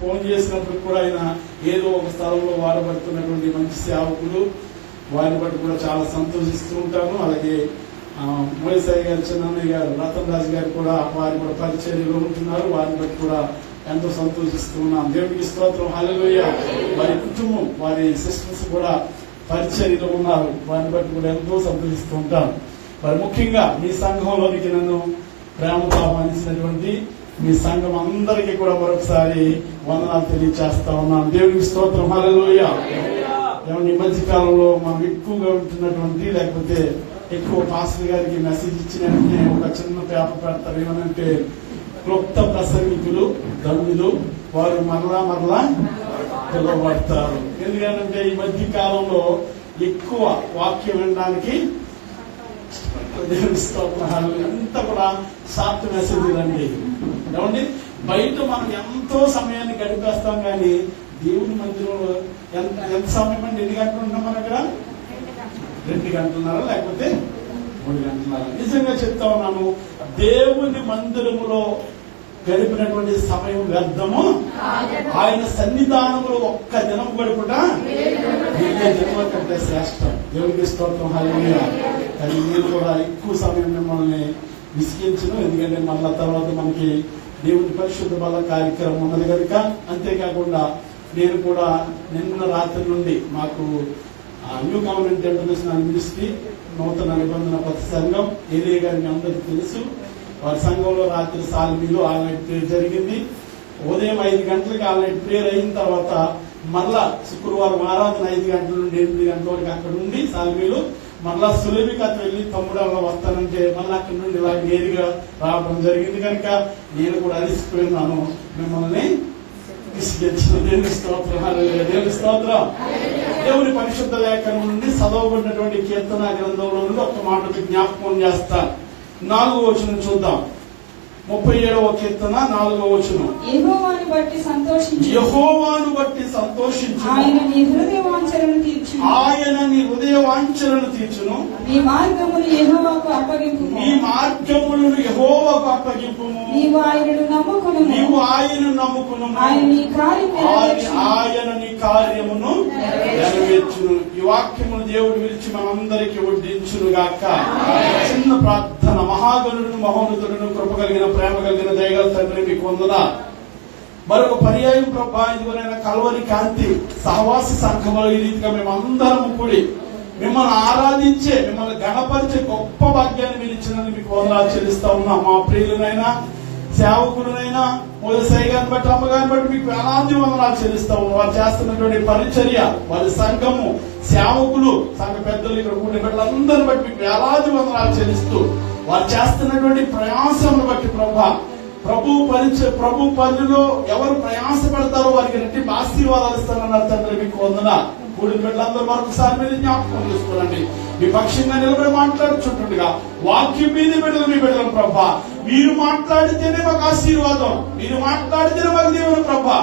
Phone చేసినప్పుడు కూడా ఆయన ఏదో ఒక స్థలంలో వాడబడుతున్నటువంటి మంచి సేవకులు, వారిని బట్టి కూడా చాలా సంతోషిస్తూ ఉంటాను. అలాగే మోయసాయి గారు, చిన్నయ్య గారు, రతన్ రాజు గారు కూడా వారి కూడా పరిచర్యలో ఉంటున్నారు. వారిని బట్టి కూడా ఎంతో సంతోషిస్తూ ఉన్నాం. దేవుడికి స్తోత్రం, హల్లెలూయా. వారి కుటుంబం, వారి సిస్టర్స్ కూడా పరిచర్యలో ఉన్నారు. వారిని బట్టి కూడా ఎంతో సంతోషిస్తూ ఉంటాను. మరి ముఖ్యంగా మీ సంఘంలోనికి నన్ను ప్రేమతో ఆహ్వానించినటువంటి మీ సంఘం అందరికీ కూడా మరొకసారి వందనాలు తెలియజేస్తా ఉన్నాను. దేవుడికి స్తోత్రం, హల్లెలూయా. ఈ మధ్య కాలంలో మనం ఎక్కువగా ఉంటున్నటువంటి, లేకపోతే ఎక్కువ పాస్టర్ గారికి మెసేజ్ ఇచ్చినట్టే ఒక చిన్న పేపర్ పెడతారు. ఏమనంటే క్లుప్త ప్రసంగికులు, దండులు వారు మరలా పిలువబడతారు. ఎందుకంటే ఈ మధ్య కాలంలో ఎక్కువ వాక్యం వినడానికి అంతా కూడా షార్ట్ మెసేజ్ అండి. ఏమండి, బయట మనం ఎంతో సమయాన్ని గడిపేస్తాం, కానీ దేవుని మందిరంలో ఎంత సమయం అండి? ఎన్ని గంటలు ఉంటాం మనం అక్కడ? 2 గంటలున్నారా, లేకపోతే 3 గంటలున్నారా? నిజంగా చెప్తా ఉన్నాను, దేవుని మందిరములో గడిపినటువంటి సమయం వ్యర్థము. ఆయన సన్నిధానంలో ఒక్క దినం గడుపుట జన్మ కంటే శ్రేష్టం. దేవునికి స్తోత్రం, హల్లెలూయా. కానీ మీరు కూడా ఎక్కువ సమయం మిమ్మల్ని విసిగించను, ఎందుకంటే మళ్ళా తర్వాత మనకి దేవుని పరిశుద్ధ బల కార్యక్రమం ఉన్నది కనుక. అంతేకాకుండా నేను కూడా నిన్న రాత్రి నుండి మాకు న్యూ కవెనెంట్ ఇంటర్నేషనల్ మినిస్ట్రీ నూతన నిబంధన పత్ర సంఘం ఏలియా గారిని అందరికీ తెలుసు. వారి సంఘంలో రాత్రి సాల్మీలో ఆల్ నైట్ ప్రేయర్ జరిగింది. ఉదయం 5 గంటలకి ఆల్ నైట్ ప్రేయర్ అయిన తర్వాత మరలా శుక్రవారం ఆరాధన 5 గంటల నుండి 8 గంటల వరకు అక్కడ ఉండి సాల్మీలో మరలా సులభికత వెళ్ళి తమ్ముడల్లా వస్తానంటే మళ్ళీ అక్కడ నుండి ఇలా నేరుగా రావడం జరిగింది. కనుక నేను కూడా అలిసిపోయినాను, మిమ్మల్ని దేవుని స్తోత్రం, హల్లెలూయా. దేవుని స్తోత్రం. దేవుని పరిశుద్ధ లేఖనం నుండి చదవబడినటువంటి కీర్తన గ్రంథంలో నుండి ఒక మాట జ్ఞాపకం చేస్తా. 4వ వచనం చూద్దాం. 37వ కీర్తన 4వ వచనం. యెహోవాను బట్టి సంతోషించు, యెహోవాను బట్టి సంతోషించు, ఆయన నీ హృదయ వాంఛలను తీర్చును, ఆయన నీ హృదయ వాంఛలను తీర్చును. నీ మార్గమును యెహోవాకు అప్పగింపుము, నీ మార్గములను యెహోవాకు అప్పగింపుము. నీవు ఆయనను నమ్ముకును, నీవు ఆయనను నమ్ముకును, ఆయన నీ కార్యమును నెరవేర్చును. ఈ వాక్యమును దేవుడు విలిచి మనందరికీ వడ్డించును గాక. చిన్న ప్రార్థన. మహాగణుడును, మహోన్నతుడును, కృప కలిగిన, ప్రేమ కలిగిన, దయగల తండ్రి, మీకు వందనాలు. మరొక పర్యాయం ప్రభా, ఇదివరైనా కల్వరి కాంతి సహవాస సంఘంలో ఈ రీతిగా మేమందరం కూడి మిమ్మల్ని ఆరాధించే, మిమ్మల్ని గణపరిచే గొప్ప భాగ్యాన్ని మీరు ఇచ్చినందుకు మీకు వందనాలు చెల్లిస్తా ఉన్నాం. మా ప్రియులనైనా, సేవకులనైనా, మోయసాయి గారిని బట్టి, అమ్మగారిని బట్టి మీకు వేలాది వందనాలు చెల్లిస్తా ఉన్నాం. వారు చేస్తున్నటువంటి పరిచర్య, వారి సంఘము, సేవకులు, సంఘ పెద్దలు, ఇక్కడ కూడిన బిడ్డలందరిని బట్టి మీకు వేలాది వందనాలు చెల్లిస్తూ, వారు చేస్తున్నటువంటి ప్రయాసమును బట్టి ప్రభు పనిలో ఎవరు ప్రయాస పడతారో వారికి రెట్టింపు ఆశీర్వాదాలు ఇస్తానన్నారు తండ్రి, మీకు వందనాలు. కూడిన బిడ్డలందరూ మరొకసారి మీరు జ్ఞాపకం చేసుకోండి. మీ పక్షంగా నిలబడి మాట్లాడుచుంటుండగా వాక్యం మీద మీ బిడ్డలు ప్రభా, మీరు మాట్లాడితేనే మాకు ఆశీర్వాదం, మీరు మాట్లాడితేనే మాకు దేవుని ప్రభా.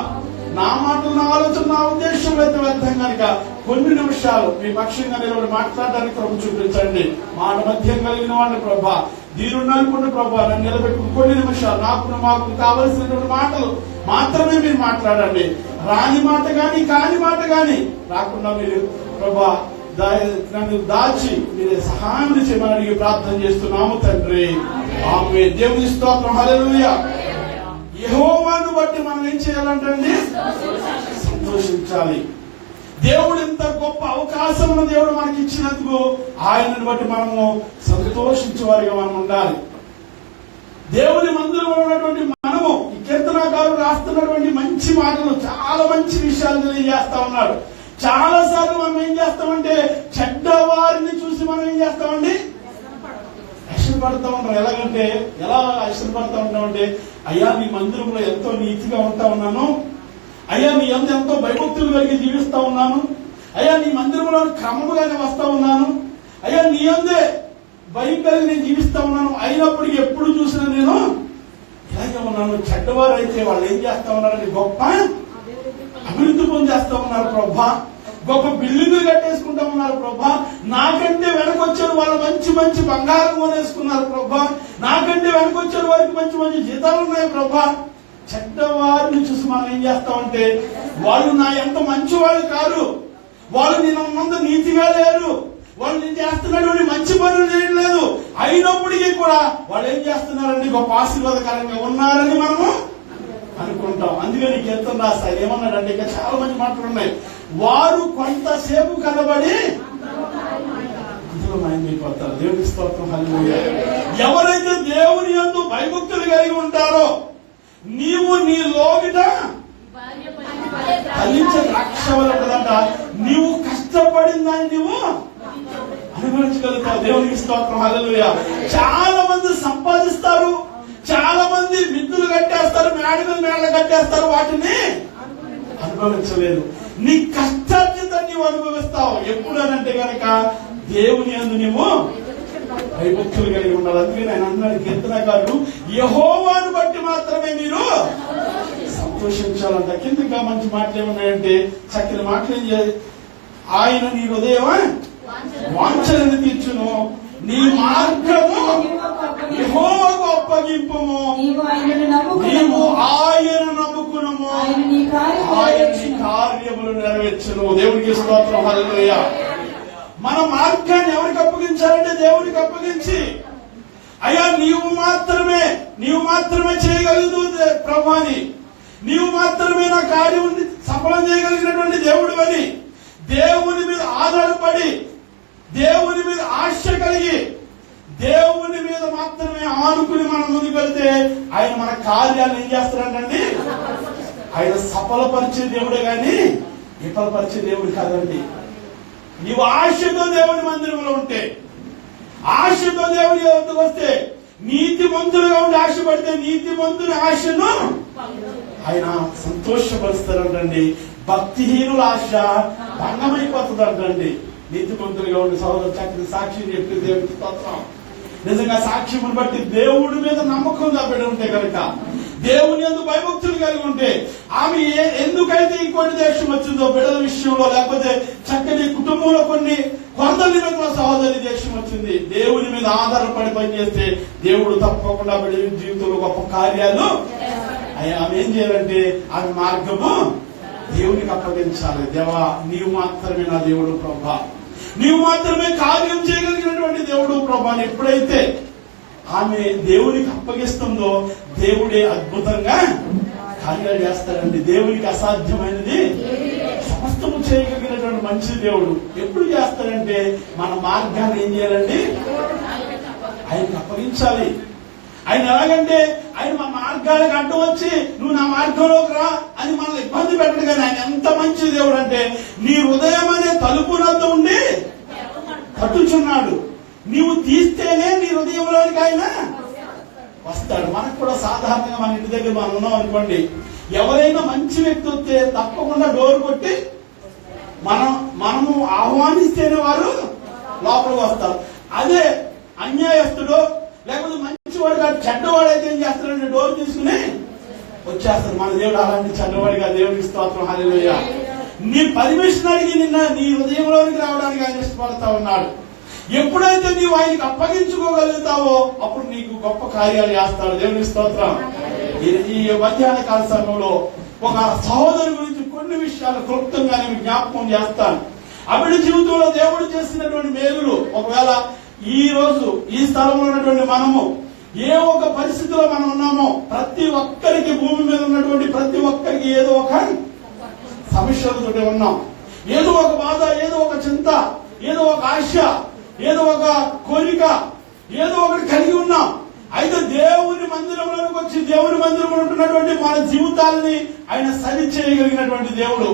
నా మాటలు, నా ఆలోచన, నా ఉద్దేశం అయితే వ్యర్థం కనుక కొన్ని నిమిషాలు మీ పక్షంగా నిలబడి మాట్లాడడానికి ప్రభు చూపించండి. మాట మధ్యం కలిగిన వాడిని ప్రభా, దీరుణ్ణి ప్రభా, నన్ను నిలబెట్టుకుని కొన్ని నిమిషాలు మాకు కావలసినటువంటి మాటలు మాత్రమే మీరు మాట్లాడండి. రాని మాట గాని, కాని మాట గాని రాకుండా మీరు ప్రభా నన్ను దాచి మీరే సహాయం చేయమని అడిగి ప్రార్థన చేస్తున్నాము తండ్రి. ఆమేన్. దేవుని స్తోత్రం, హల్లెలూయా. యెహోవాను బట్టి మనం ఏం చేయాలంటండి? సంతోషించాలి. దేవుడు ఇంత గొప్ప అవకాశం దేవుడు మనకి ఇచ్చినందుకు ఆయనను బట్టి మనము సంతోషించే వారిగా మనం ఉండాలి. దేవుని మందిరంలో ఉన్నటువంటి మనము, ఈ కీర్తనకారుడు రాస్తున్నటువంటి మంచి మాటలు, చాలా మంచి విషయాలు తెలియజేస్తా ఉన్నాడు. చాలా సార్లు మనం ఏం చేస్తామంటే చెడ్డవారిని చూసి మనం ఏం చేస్తామండి? పడతా ఉంటాం. ఎలాగంటే ఎలా పడతా ఉంటామంటే, అయ్యా నీ మందిరంలో ఎంతో నీతిగా ఉంటా ఉన్నాను, అయ్యా నీ ఎంతో భయభక్తులు కలిగి జీవిస్తా ఉన్నాను, అయ్యా నీ మందిరంలో క్రమముగానే వస్తా ఉన్నాను, అయ్యా నీ అందే భయం కలిగి నేను జీవిస్తా ఉన్నాను, అయినప్పటికీ ఎప్పుడు చూసినా నేను ఇలాగే ఉన్నాను. చెడ్డవారు అయితే వాళ్ళు ఏం చేస్తా ఉన్నారని గొప్ప అభివృద్ధి పొందేస్తా ఉన్నారు ప్రభా, గొప్ప బిల్డింగ్లు కట్టేసుకుంటా ఉన్నారు ప్రభా, నాకంటే వెనకొచ్చారు వాళ్ళు మంచి మంచి బంగారం కొనేసుకున్నారు ప్రభా, నాకంటే వెనకొచ్చారు వారికి మంచి మంచి జీతాలు ఉన్నాయి ప్రభా. చెడ్డవారిని చూసి మనం ఏం చేస్తామంటే వాళ్ళు నా ఎంత మంచి వాళ్ళు కాదు, వాళ్ళు నేను ముందు నీతిగా లేరు, వాళ్ళు నేను చేస్తున్నటువంటి మంచి పనులు చేయట్లేదు, అయినప్పటికీ కూడా వాళ్ళు ఏం చేస్తున్నారండి గొప్ప ఆశీర్వాదకరంగా ఉన్నారని మనము అనుకుంటాం. అందుకని కీర్తన రాస్తారు ఏమన్నాడంటే, ఇంకా చాలా మంది మాటలు ఉన్నాయి, వారు కొంతసేపు కనబడి అందులో మాయమైపోతారు. దేవుని స్తోత్రం హల్లెలూయా. ఎవరైతే దేవుని యందు భయభక్తులు కలిగి ఉంటారో నీవు నీ లోగిట ఫలించే ద్రాక్షవల్లి ఉంటుందంట. నీవు కష్టపడిన దాన్ని నీవు అనుభవించగలుగుతావు. దేవునికి స్తోత్రం హల్లెలూయా. చాలా మంది సంపాదిస్తారు, చాలా మంది మిద్దులు కట్టేస్తారు, మేడలు కట్టేస్తారు, వాటిని అనుభవించలేదు. నీ కష్టార్జిత నీవు అనుభవిస్తావు. ఎప్పుడు అనంటే గనక దేవుని యందు నీవు భయభక్తులు కలిగి ఉండాలి. అందుకే ఆయన అన్నాడు కీర్తనకారుడు, యెహోవాను బట్టి మాత్రమే మీరు సంతోషించాలంట. కిందగా మంచి మాటలు ఏమున్నాయంటే, చక్కని మాటలు ఏం చేయాలి, ఆయన నీ హృదయం వాంఛలను తీర్చును, నీ మార్గము యెహోవాకు అప్పగింపుము, నీవు ఆయనను నమ్ముకునము, ఆయన నీ కార్యములు నెరవేర్చును. దేవునికి స్తోత్రం హల్లెలూయా. మన మార్గాన్ని ఎవరికి అప్పగించాలంటే దేవునికి అప్పగించి, అయ్యా నీవు మాత్రమే చేయగలదు ప్రభువాని, నీవు మాత్రమే నా కార్యం సఫలం చేయగలిగినటువంటి దేవుడు అని దేవుని మీద ఆధారపడి, దేవుని మీద ఆశ కలిగి, దేవుని మీద మాత్రమే ఆనుకుని మనం ముందుకు వెళ్తే ఆయన మన కార్యాలను ఏం చేస్తారంటండి, ఆయన సఫలపరిచే దేవుడే గాని విఫలపరిచే దేవుడు కాదండి. నీవు ఆశతో దేవుని మందిరంలో ఉంటే, ఆశతో దేవుని వద్దకు వస్తే, నీతిమంతులుగా ఉండి ఆశపడితే నీతిమంతుని ఆశను ఆయన సంతోషపరుస్తారంటండి. భక్తిహీనుల ఆశ భంగమైపోతుందంటండి. నీతిమంతులుగా ఉండి సహోదరు చక్కని సాక్షిని చెప్పి దేవుడికి స్తోత్రం. నిజంగా సాక్ష్యమును బట్టి దేవుడి మీద నమ్మకంగా పెడి ఉంటే కనుక, దేవుని యందు భయభక్తులు కలిగి ఉంటే, ఆమె ఎందుకైతే ఇంకోటి దేశం వచ్చిందో బిడ్డల విషయంలో, లేకపోతే చక్కని కుటుంబంలో కొన్ని కొరతల నిమిత్తం సహోదరి దేశం వచ్చింది, దేవుని మీద ఆధారపడి పనిచేస్తే దేవుడు తప్పకుండా బిడ్డ జీవితంలో గొప్ప కార్యాలు ఆమె ఏం చేయాలంటే ఆమె మార్గము దేవునికి అప్పగించాలి. దేవా నీవు మాత్రమే నా దేవుడు ప్రభా, నీవు మాత్రమే కార్యం చేయగలిగినటువంటి దేవుడు ప్రభా అని ఎప్పుడైతే ఆమె దేవునికి అప్పగిస్తుందో దేవుడే అద్భుతంగా కార్యాలు చేస్తాడండి. దేవునికి అసాధ్యమైనది సమస్తము చేయగలిగినటువంటి మంచి దేవుడు ఎప్పుడు చేస్తాడంటే మన మార్గాన్ని ఏం చేయాలండి ఆయనకు అప్పగించాలి. ఆయన ఎలాగంటే ఆయన మా మార్గాలకు అడ్డు వచ్చి నువ్వు నా మార్గంలోకి రా అని మనల్ని ఇబ్బంది పెట్టడు. కానీ ఆయన ఎంత మంచి దేవుడు అంటే నీ హృదయం అనే తలుపునంత ఉండి తట్టుచున్నాడు. నీవు తీస్తేనే నీ హృదయంలోనికి ఆయన వస్తాడు. మనకు కూడా సాధారణంగా మన ఇంటి దగ్గర మనం ఉన్నాం అనుకోండి, ఎవరైనా మంచి వ్యక్తి వస్తే తప్పకుండా డోర్ కొట్టి మనము ఆహ్వానిస్తేనే వారు లోపలికి వస్తారు. అదే అన్యాయస్తుడు లేకపోతే మంచివాడు కాదు చెడ్డవాడు అయితే ఏం చేస్తాడంటే డోర్ తీసుకుని వచ్చేస్తాడు. మన దేవుడు అలాంటి చెడ్డవాడిగా దేవుడికి స్తోత్రం హల్లెలూయా. నీ పర్మిషన్ అడిగి నిన్న నీ హృదయంలోనికి రావడానికి ఆయన ఇష్టపడతా ఉన్నాడు. ఎప్పుడైతే నీవు ఆయనకి అప్పగించుకోగలుగుతావో అప్పుడు నీకు గొప్ప కార్యాలు చేస్తాడు. దేవుని స్తోత్రం. ఈ మధ్యాహ్న కాల సమయంలో ఒక సహోదరు గురించి కొన్ని విషయాలు క్లుప్తంగా నేను జ్ఞాపకం చేస్తాను. ఆవిడ జీవితంలో దేవుడు చేసినటువంటి మేలులు, ఒకవేళ ఈ రోజు ఈ స్థలంలో ఉన్నటువంటి మనము ఏ ఒక పరిస్థితిలో మనం ఉన్నామో, ప్రతి ఒక్కరికి భూమి మీద ఉన్నటువంటి ప్రతి ఒక్కరికి ఏదో ఒక సమస్యలతో ఉన్నాం. ఏదో ఒక బాధ, ఏదో ఒక చింత, ఏదో ఒక ఆశ, ఏదో ఒక కోరిక, ఏదో ఒకటి కలిగి ఉన్నాం. అయితే దేవుని మందిరంలోకి వచ్చి దేవుని మందిరంలో ఉంటున్నటువంటి మన జీవితాలని ఆయన సరి చేయగలిగినటువంటి దేవుడు.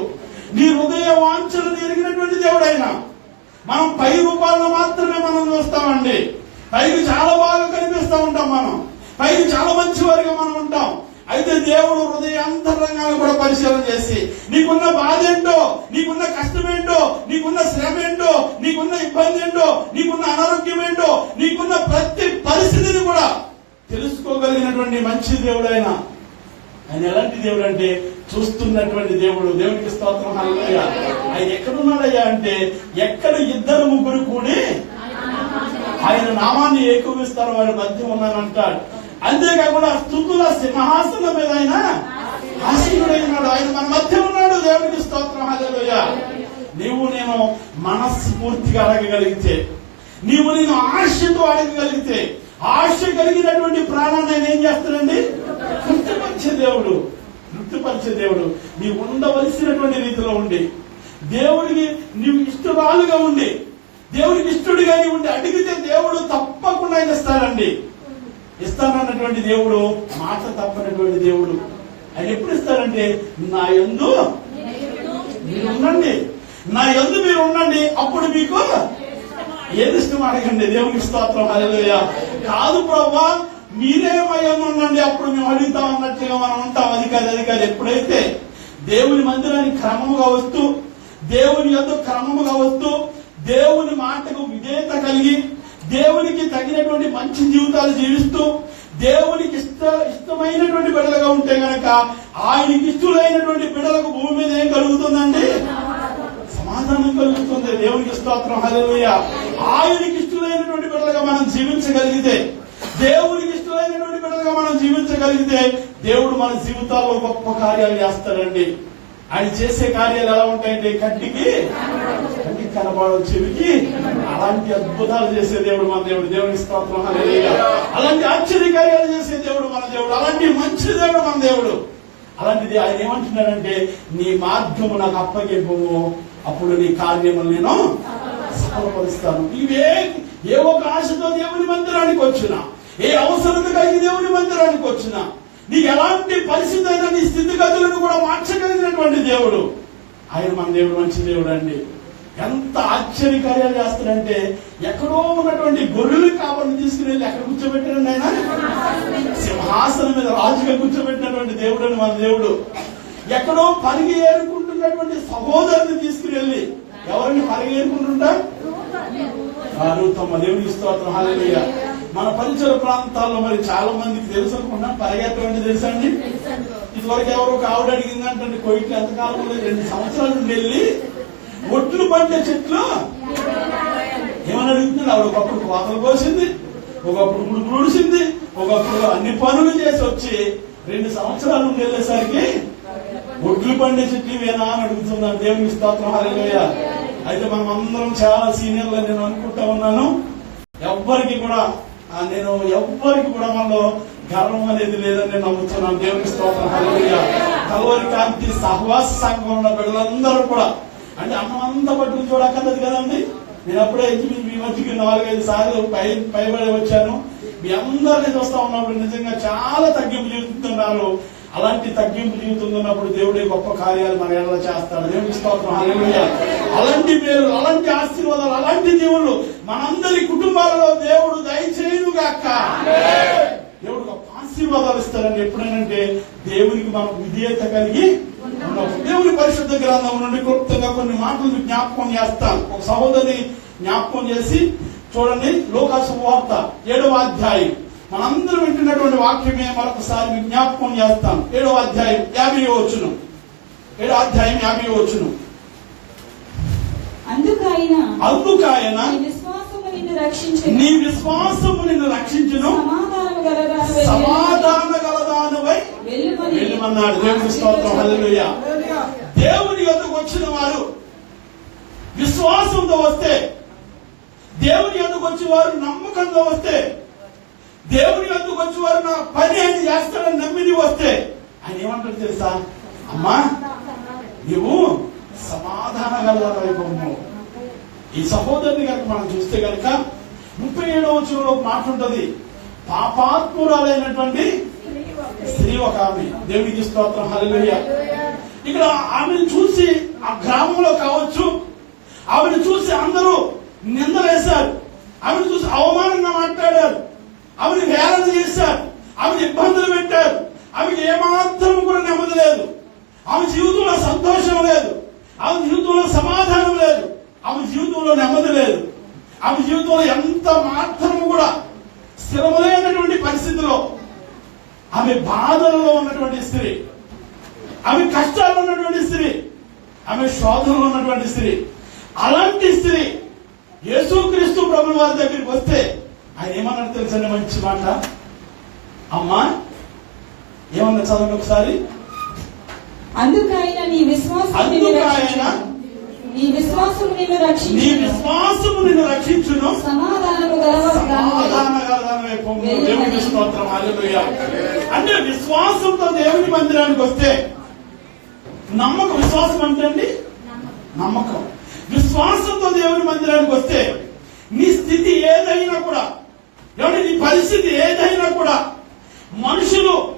నీ హృదయ వాంఛలను ఎరిగినటువంటి దేవుడు ఆయన. మనం పై రూపాల్లో మాత్రమే మనం చూస్తామండి. పైకి చాలా బాగా కనిపిస్తూ ఉంటాం, మనం పైకి చాలా మంచి వారిగా మనం ఉంటాం. అయితే దేవుడు హృదయాంతరంగాన్ని కూడా పరిశీలన చేసి నీకున్న బాధ ఏంటో, నీకున్న కష్టం ఏంటో, నీకున్న శ్రమ ఏంటో, నీకున్న ఇబ్బంది ఏంటో, నీకున్న అనారోగ్యం ఏంటో, నీకున్న ప్రతి పరిస్థితిని కూడా తెలుసుకోగలిగినటువంటి మంచి దేవుడు ఆయన. ఆయన ఎలాంటి దేవుడు అంటే చూస్తున్నటువంటి దేవుడు. దేవునికి స్తోత్రం హల్లెలూయా. ఆయన ఎక్కడున్నాడయ్యా అంటే ఎక్కడ ఇద్దరు ముగ్గురు కూడి ఆయన నామాన్ని ఏకీవిస్తారు వారి మధ్య ఉన్నానంటాడు. అంతేకాకుండా స్తుతుల సింహాసనం మీద ఆయన ఆసీనుడై ఉన్నాడు. ఆయన మన మధ్య ఉన్నాడు. దేవుడికి స్తోత్రం, హల్లెలూయా. నీవు నేను మనస్ఫూర్తిగా అడగగలిగితే, నీవు నేను ఆశతో అడగగలిగితే, ఆశ కలిగినటువంటి ప్రాణాన్ని ఆయన ఏం చేస్తాడండి? తృప్తిపరిచే దేవుడు, తృప్తిపరిచే దేవుడు. నీవు ఉండవలసినటువంటి రీతిలో ఉండి, దేవుడికి నీవు ఇష్టరాలుగా ఉండి, దేవుడికి ఇష్టడిగా ఉండి అడిగితే దేవుడు తప్పకుండా ఆయన ఇస్తాడండి. ఇస్తానన్నటువంటి దేవుడు మాట తప్పనటువంటి దేవుడు. ఆయన ఎప్పుడు ఇస్తారంటే, నా యందు మీరు ఉండండి, నా యందు మీరు ఉండండి, అప్పుడు మీకు ఏది ఇష్టం అడగండి. దేవునికి స్తోత్రం, హల్లెలూయా. కాదు ప్రభువా మీరేమయ్యాను ఉండండి, అప్పుడు మేము అడుగుతాం అన్నట్లుగా మనం ఉంటాం. అది కాదు. ఎప్పుడైతే దేవుని మందిరానికి క్రమముగా వస్తూ, దేవుని యందు క్రమముగా వస్తూ, దేవుని మాటకు విధేయత కలిగి, దేవునికి తగినటువంటి మంచి జీవితాలు జీవిస్తూ, దేవునికి ఇష్టమైనటువంటి బిడ్డలుగా ఉంటే గనక, ఆయనకి ఇష్టలైనటువంటి బిడ్డలకు భూమి మీద ఏం కలుగుతుందండి? సమాధానం కలుగుతుంది. దేవునికి స్తోత్రం, హల్లెలూయా. ఆయనకి ఇష్టలైనటువంటి బిడ్డలుగా మనం జీవించగలిగితే, దేవునికి ఇష్టమైనటువంటి బిడ్డలుగా మనం జీవించగలిగితే, దేవుడు మన జీవితాల్లో గొప్ప కార్యాలు చేస్తాడండి. ఆయన చేసే కార్యాలు ఎలా ఉంటాయంటే, కంటికి కనబడవు, చెవికి అలాంటి అద్భుతాలు చేసే దేవుడు మన దేవుడు. దేవుని స్తోత్రం, హల్లెలూయా. అలాంటి ఆశ్చర్య కార్యాలు చేసే దేవుడు మన దేవుడు. అలాంటి మంచి దేవుడు మన దేవుడు. అలాంటిది ఆయన ఏమంటున్నాడంటే, నీ మార్గము నాకు అప్పగింపుము, అప్పుడు నీ కార్యములు నేను సఫలపరుస్తాను. ఏ ఒక ఆశతో దేవుని మందిరానికి వచ్చినా, ఏ అవసరత కలిగి దేవుని మందిరానికి వచ్చినా, నీకు ఎలాంటి పరిస్థితి అయినా నీ స్థితిగతులను కూడా మార్చగలిగినటువంటి దేవుడు ఆయన మన దేవుడు. మంచి దేవుడు అండి. ఎంత ఆశ్చర్యకార్యాలు చేస్తాడంటే, ఎక్కడో ఉన్నటువంటి గొర్రెలు కావాలని తీసుకుని ఎక్కడ కూర్చోబెట్టాడండి ఆయన? సింహాసనం మీద రాజుగా కూర్చోబెట్టినటువంటి దేవుడు అని మన దేవుడు. ఎక్కడో పరిగి ఏరుకుంటున్నటువంటి సహోదరుని తీసుకుని ఎవరిని పరిగి ఏరుకుంటుంటా? రూతమ్మ. దేవునికి స్తోత్రం, హల్లెలూయా. మన పరిసర ప్రాంతాల్లో మరి చాలా మందికి తెలుసు అనుకున్నా, పరిగెత్తడం తెలుసా అండి? ఇదివరకు ఎవరో ఒక ఆవిడ అడిగిందంటే, కోయిట్లు ఎంతకాలం 2 సంవత్సరాల నుండి వెళ్ళి ఒట్లు పండే చెట్లు ఏమని అడుగుతుంది. ఆవిడ ఒకప్పుడు కోతలు కోసింది, ఒకప్పుడు గుడుగులు ఉడిసింది, ఒకప్పుడు అన్ని పనులు చేసి వచ్చి 2 సంవత్సరాల నుండి వెళ్ళేసరికి ఒడ్లు పండే చెట్లు ఇవేనా అని అడుగుతున్నాను. దేవునికి స్తోత్రం, హల్లెలూయా. అయితే మనం అందరం చాలా సీనియర్లు నేను అనుకుంటా ఉన్నాను. ఎవ్వరికి కూడా మనలో గర్వం అనేది లేదని నేను నమ్ముతున్నాను. దేవునికి స్తోత్రం, హల్లెలూయా. కల్వరి కాంతి సహవాస సంఘం ఉన్న బిడ్డలందరూ కూడా, అంటే అన్నం అంతా పట్టుకుని చూడక్కర్లేదు కదండి. నేను అప్పుడే మీ మధ్యకి 4-5 సార్లు పైబడి వచ్చాను. మీ అందరినీ చూస్తా ఉన్నప్పుడు నిజంగా చాలా తగ్గింపు జీవితున్నారు. అలాంటి తగ్గింపు జీవితం ఉన్నప్పుడు దేవుడే గొప్ప కార్యాలు మన ఎడల చేస్తాడు. దేవునికి స్తోత్రం, హల్లెలూయా. అలాంటి మేలు, అలాంటి ఆశీర్వాదాలు, అలాంటి దేవుళ్ళు మనందరి కుటుంబాలలో దేవుడు దయచేయును గాక. దేవుడు గొప్ప ఆశీర్వాదాలు ఇస్తారండి. ఎప్పుడైనంటే దేవునికి మనం విధేయత కలిగి ఉన్నప్పుడు. దేవుని పరిశుద్ధ గ్రంథం నుండి క్లుప్తంగా కొన్ని మాటలు జ్ఞాపకం చేస్తాను. ఒక సహోదరి జ్ఞాపకం చేసి చూడండి. లూకా సువార్త 7వ అధ్యాయం మనందరం వింటున్నటువంటి వాక్యమే మరొకసారి జ్ఞాపకం చేస్తాను. 7వ అధ్యాయం 50వ వచనం. 7వ అధ్యాయం 50వ వచనం. అందుకాయన నీ విశ్వాసము నిన్ను రక్షించును, సమాధాన గలదానవై వెళ్ళమన్నాడు. దేవుని స్తోత్రం, హల్లెలూయా. దేవుని యొద్దకు వచ్చిన వారు విశ్వాసంతో వస్తే, దేవుని యొద్దకు వచ్చి వారు నమ్మకంతో వస్తే, దేవుని యొద్దకు వచ్చి వారు నా పని ఆయన చేస్తాడని నమ్మిని వస్తే, ఆయన ఏమంటారు తెలుసా? అమ్మా నీవు సమాధాన గలదానవైపోము. ఈ సహోదరుని కనుక మనం చూస్తే కనుక 37వ వచనంలో ఒక మాట ఉంటుంది. పాపాత్మురాలైనటువంటి స్త్రీ ఒక ఆమె. దేవునికి స్తోత్రం, హల్లెలూయా. ఇక్కడ ఆమెను చూసి ఆ గ్రామంలో కావచ్చు, ఆమెను చూసి అందరూ నిందలేశారు, ఆమెను చూసి అవమానంగా మాట్లాడారు, ఆమెను హేళన చేశారు, ఆమెను ఇబ్బందులు పెట్టారు. ఆమెకి ఏమాత్రం కూడా నెమ్మది లేదు, ఆమె జీవితంలో సంతోషం లేదు, ఆమె జీవితంలో సమాధానం లేదు, ఆమె జీవితంలో నెమ్మది లేదు, ఆమె జీవితంలో ఎంత మాత్రము కూడా స్థిరమైనటువంటి పరిస్థితిలో, ఆమె బాధలలో ఉన్నటువంటి స్త్రీ, ఆమె కష్టాలు ఉన్నటువంటి స్త్రీ, ఆమె శోధనలో ఉన్నటువంటి స్త్రీ. అలాంటి స్త్రీ యేసుక్రీస్తు ప్రభువు వారి దగ్గరికి వస్తే ఆయన ఏమన్నాడు తెలుసండి? మంచి మాట. అమ్మా ఏమన్నా చదవండి ఒకసారి. అందుకైన నీ విశ్వాసం నిన్ను రక్షించును. సమాధానము దేవునికి స్తోత్రం. హల్లెలూయా. అంటే విశ్వాసంతో దేవుని మందిరానికి వస్తే నమ్మకం. విశ్వాసం అంటే అండి నమ్మకం. విశ్వాసంతో దేవుని మందిరానికి వస్తే నీ స్థితి ఏదైనా కూడా, నీ పరిస్థితి ఏదైనా కూడా మనుషులు